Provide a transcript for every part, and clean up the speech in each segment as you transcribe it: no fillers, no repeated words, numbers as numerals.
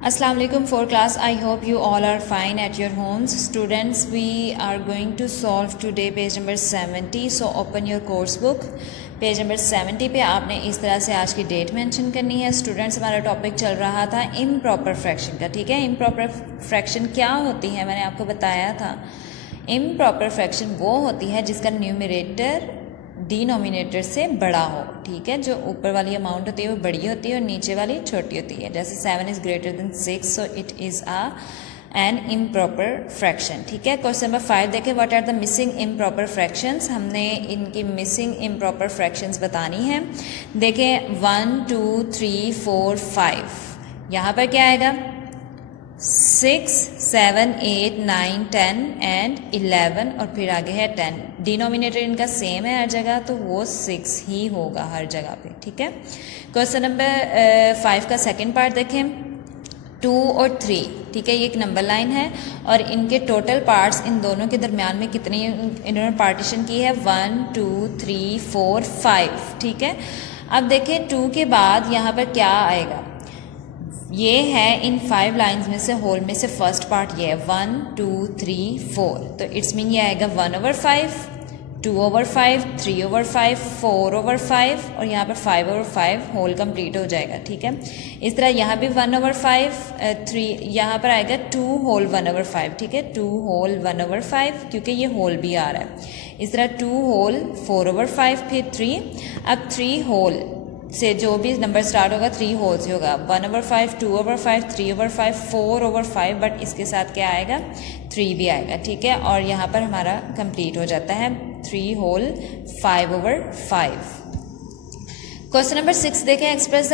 Assalamu alaikum for class. I hope you all are fine at your homes. Students, we are going to solve today page number 70. So open your course book. Page number 70 पे आपने इस तरह से आज की date mention करनी है। Students, हमारा टॉपिक चल रहा था इम्प्रॉपर फ्रैक्शन का। ठीक है, इम्प्रॉपर फ्रैक्शन क्या होती है मैंने आपको बताया था। इम्प्रॉपर फ्रैक्शन वो होती है जिसका न्यूमरेटर डिनोमिनेटर से बड़ा हो। ठीक है, जो ऊपर वाली अमाउंट होती है वो बड़ी होती है और नीचे वाली छोटी होती है। जैसे 7 is greater than 6, so it is an improper fraction. ठीक है, क्वेश्चन नंबर 5 देखें, what are the missing improper fractions. हमने इनकी मिसिंग इम्प्रॉपर फ्रैक्शंस बतानी है। देखें 1 2 3 4 5, यहाँ पर क्या आएगा 6 7 8 9 10 एंड 11 और फिर आगे है 10। डिनोमिनेटर इनका सेम है हर जगह, तो वो 6 ही होगा हर जगह पे। ठीक है, क्वेश्चन नंबर 5 का सेकंड पार्ट देखें, 2 और 3। ठीक है, ये एक नंबर लाइन है और इनके टोटल पार्ट्स इन दोनों के दरमियान में कितनी इन्होंने पार्टीशन की है 1 2 3 4 5। ठीक है, अब देखें 2 के बाद यहाँ पर क्या आएगा, ये है इन 5 लाइंस में से होल में से फर्स्ट पार्ट ये है 1 2 3 4, तो इट्स मीन ये आएगा 1/5 2/5 3/5 4/5 और यहाँ पर 5/5 होल कंप्लीट हो जाएगा। ठीक है, इस तरह यहाँ भी 1/5 3, यहाँ पर आएगा 2 होल 1/5। ठीक है, 2 होल 1/5 क्योंकि ये होल भी आ रहा है। इस तरह 2 होल 4/5 फिर 3। अब 3 होल से जो भी नंबर स्टार्ट होगा 3 होल से होगा 1/5 2/5 3/5 4/5, बट इसके साथ क्या आएगा 3 भी आएगा। ठीक है, और यहाँ पर हमारा कंप्लीट हो जाता है 3 होल 5/5। क्वेश्चन नंबर 6 देखें, express the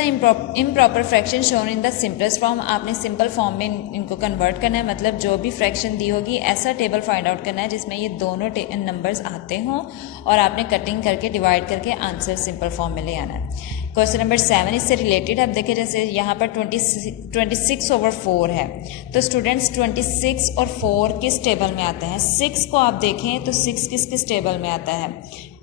improper fraction shown in the simplest form. आपने सिंपल फॉर्म में इनको कन्वर्ट करना है, मतलब जो भी फ्रैक्शन दी होगी ऐसा टेबल फाइंड आउट करना है जिसमें ये दोनों नंबर्स आते हों और आपने कटिंग करके डिवाइड करके आंसर सिंपल फॉर्म में ले आना है। क्वेश्चन नंबर 7 इससे रिलेटेड। अब देखिए जैसे यहाँ पर 26/4 है, तो स्टूडेंट्स 26 और 4 किस टेबल में आते हैं। 6 को आप देखें तो 6 किस टेबल में आता है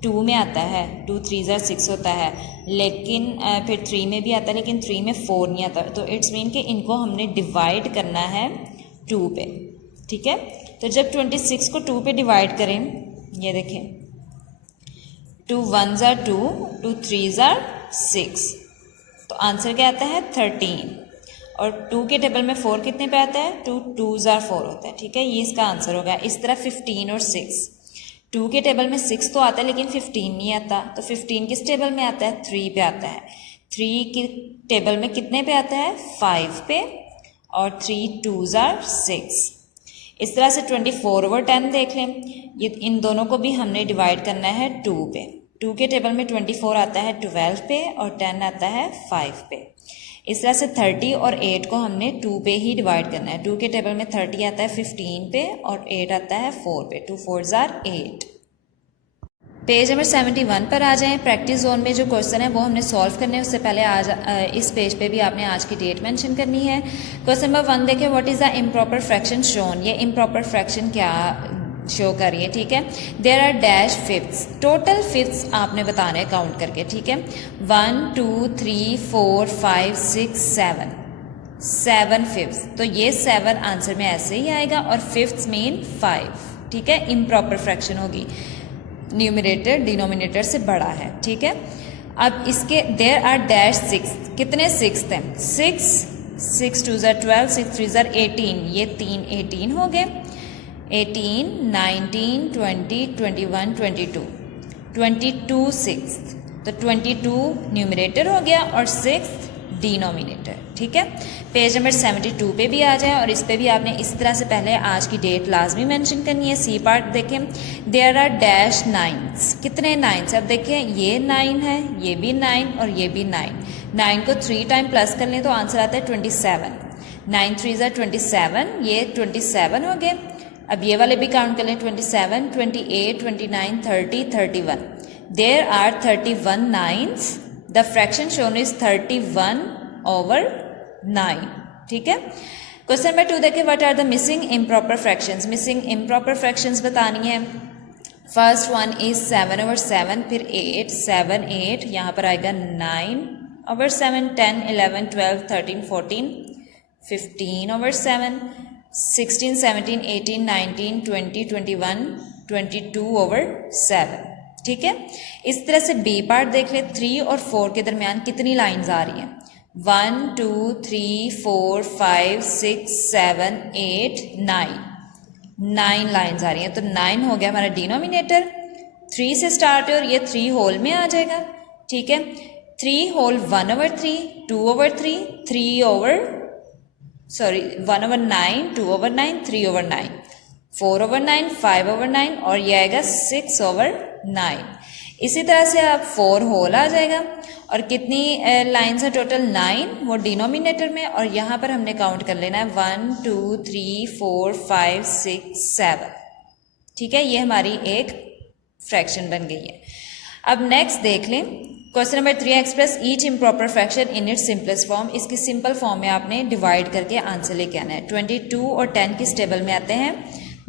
2 में आता है, 2 3 6 होता है, लेकिन फिर 3 में भी आता है, लेकिन 3 में 4 नहीं आता। तो इट्स मीन कि इनको हमने डिवाइड करना है 2 पे। ठीक है, तो जब 26 को 2 पे डिवाइड करें, ये देखें 2 1s are 2 2 3s are 6, तो आंसर क्या आता है 13। और 2 के टेबल में 4 कितने पे आता है 2 2s are 4 होता है। ठीक है, ये इसका आंसर होगा। इस तरह 15 और 6, 2 के टेबल में 6 तो आता है लेकिन 15 नहीं आता, तो 15 किस टेबल में आता है 3 पे आता है। 3 के टेबल में कितने पे आता है 5 पे, और 3 2s are 6। इस तरह से 24/10 देख लें, ये इन दोनों को भी हमने डिवाइड करना है 2 पे। 2 के टेबल में 24 आता है 12 पे और 10 आता है 5 पे। इस तरह से 30 और 8 को हमने 2 पे ही डिवाइड करना है। 2 के टेबल में 30 आता है 15 पे और 8 आता है 4 पे। 2 4s are 8। पेज नंबर 71 पर आ जाएं। प्रैक्टिस जोन में जो क्वेश्चन है वो हमने सॉल्व करने हैं, उससे पहले आज इस पेज पे भी आपने आज की डेट मेंशन करनी है। क्वेश्चन नंबर 1 देखें, what is the improper fraction shown. ये इम्प्रॉपर फ्रैक्शन क्या शो करिए। ठीक है, देयर आर डैश फिफ्थ्स, टोटल फिफ्थ्स आपने बताने हैं काउंट करके। ठीक है, 1 2 3 4 5 6 7 फिफ्थ्स, तो ये 7 आंसर में ऐसे ही आएगा और फिफ्थ्स मीन 5। ठीक है, इम्प्रॉपर फ्रैक्शन होगी, न्यूमरेटर डिनोमिनेटर से बड़ा है। ठीक है, अब इसके देयर आर डैश 6, कितने 6 हैं 6 2s are 12 6 3s are 18, ये 3 18 हो गए। 18 19 20 21 22 22 6, तो 22 न्यूमरेटर हो गया और 6 डिनोमिनेटर। ठीक है, पेज नंबर 72 पे भी आ जाए और इस पे भी आपने इस तरह से पहले आज की डेट लाजमी मेंशन करनी है। सी पार्ट देखें, देयर आर डैश 9s, कितने 9s। अब देखें ये 9 है, ये भी 9 और ये भी 9। 9 को 3 टाइम प्लस कर लें तो आंसर आता है 27। 9 3s are 27, ये 27 हो गए। अब ये वाले भी काउंट कर लें 27 28 29 30 31, there are 31 9s, the fraction shown is 31/9। ठीक है, क्वेश्चन नंबर 2 देखें, what are the missing improper fractions. Missing improper fractions बतानी है। फर्स्ट वन इज 7/7, फिर 8 7 8, यहाँ पर आएगा 9/7 10 11 12 13 14 15/7, 16, 17, 18, 19, 20, 21, 22/7। ठीक है, इस तरह से बी पार्ट देख ले। 3 और 4 के दरमियान कितनी लाइंस आ रही हैं? 1 2 3 4 5 6 7 8 9 लाइंस आ रही हैं। तो 9 हो गया हमारा डिनोमिनेटर। 3 से स्टार्ट है और ये 3 होल में आ जाएगा। ठीक है, 3 होल 1/3, 2/3, 1/9, 2/9, 3/9, 4/9, 5/9 और ये आएगा 6/9। इसी तरह से आप 4 होल आ जाएगा। और कितनी लाइन्स है टोटल? 9, वो डिनोमिनेटर में, और यहाँ पर हमने काउंट कर लेना है 1 2 3 4 5 6 7। ठीक है, ये हमारी एक फ्रैक्शन बन गई है। अब नेक्स्ट देख लें question number 3, express each improper fraction in its simplest form. इसकी सिंपल फॉर्म में आपने डिवाइड करके आंसर लेके आना है। 22 और 10 किस टेबल में आते हैं?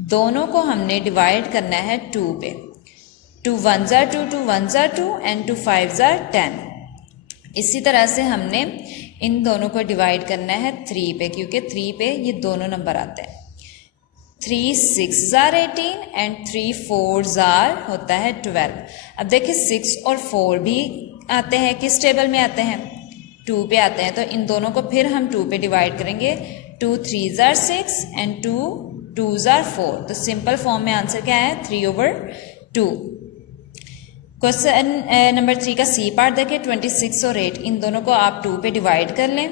दोनों को हमने डिवाइड करना है 2 पे। 2 1s are 2, 2 1s are 2 and 2 5s are 10। इसी तरह से हमने इन दोनों को डिवाइड करना है 3 पे, क्योंकि 3 पे ये दोनों नंबर आते हैं। 3 6s are 18 and 3 4s are होता है 12। अब देखिए 6 और 4 भी आते हैं, किस टेबल में आते हैं? 2 पे आते हैं। तो इन दोनों को फिर हम 2 पे डिवाइड करेंगे। 2 3s are 6 and 2 2s are 4। तो सिंपल फॉर्म में आंसर क्या है? 3/2। क्वेश्चन नंबर 3 का सी पार्ट देखें। 26 और 8, इन दोनों को आप 2 पे डिवाइड कर लें।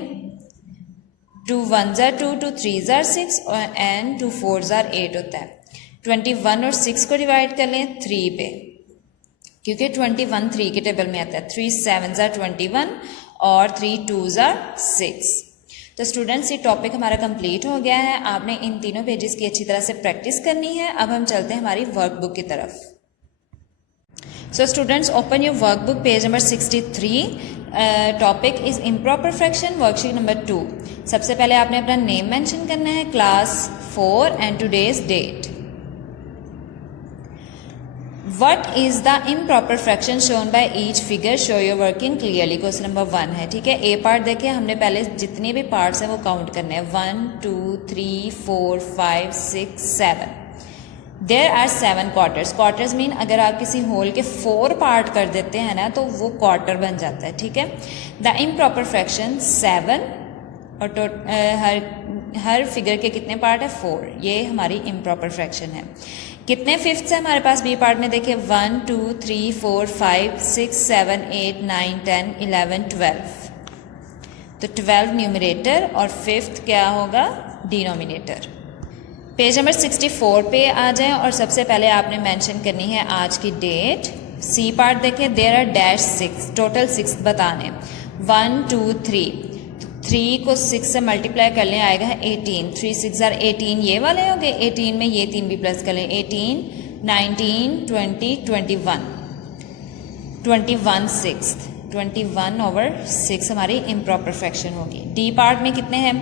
2 1s are 2, 2 3s are 6 and 2 4s are 8 होता है। 21 और 6 को डिवाइड कर लें 3 पे, क्योंकि 21 3 के टेबल में आता है। 3 7s are 21 और 3 2s are 6। तो स्टूडेंट्स, ये टॉपिक हमारा कंप्लीट हो गया है। आपने इन तीनों पेजेस की अच्छी तरह से प्रैक्टिस करनी है। अब हम चलते हैं हमारी वर्कबुक की तरफ। So students, open your workbook, page number 63। Topic is improper fraction, worksheet number 2। सबसे पहले आपने अपना नेम मेंशन करना है, class 4 and today's date. What is the improper fraction shown by each figure? Show your working clearly। Question number 1 है। ठीक है, ए part देखिए, हमने पहले जितने भी पार्ट्स हैं वो काउंट करने हैं। 1 2 3 4 5 6 7। There are 7 quarters. Quarters mean अगर आप किसी होल के 4 पार्ट कर देते हैं ना, तो वो क्वार्टर बन जाता है। ठीक है, द इम्प्रॉपर फ्रैक्शन 7 और हर फिगर के कितने पार्ट है? 4। ये हमारी इम्प्रॉपर फ्रैक्शन है। कितने फिफ्थ्स है हमारे पास बी पार्ट में? देखिए 1 2 3 4 5 6 7 8 9 10 11 12। तो 12 न्यूमरेटर और फिफ्थ क्या होगा? डिनोमिनेटर। पेज नंबर 64 पे आ जाएं और सबसे पहले आपने मेंशन करनी है आज की डेट। सी पार्ट देखें, देयर आर डैश 6, टोटल 6 बताने। 1 2 3, 3 को 6 से मल्टीप्लाई कर लें, आएगा 18। 3 6 are 18, ये वाले हो गए। 18 में ये 3 भी प्लस कर लें। 18 19 20 21 21 6, 21/6 हमारी इम्प्रॉपर फ्रैक्शन होगी। डी पार्ट में कितने हैं?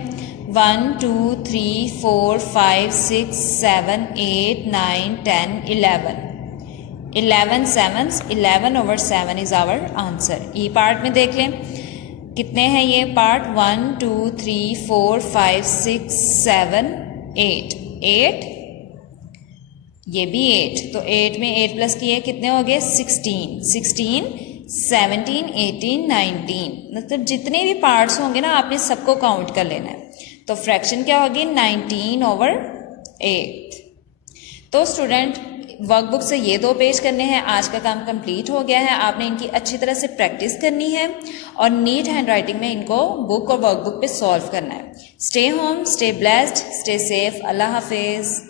1 2 3 4 5 6 7 8 9 10 11। 11 7s, 11/7 is our answer. E part में देख लें कितने हैं ये पार्ट? 1 2 3 4 5 6 7 8। 8, ये भी 8। तो 8 में 8 प्लस किए कितने हो गए? 16 16 17 18 19। मतलब जितने भी पार्ट्स होंगे ना, आपने सबको काउंट कर लेना है। तो फ्रैक्शन क्या होगी? 19/8। तो स्टूडेंट, वर्कबुक से ये 2 पेज करने हैं। आज का काम कंप्लीट हो गया है। आपने इनकी अच्छी तरह से प्रैक्टिस करनी है और नीट हैंड राइटिंग में इनको बुक और वर्कबुक पे सॉल्व करना है। Stay home, stay blessed, stay safe. अल्लाह हाफिज़।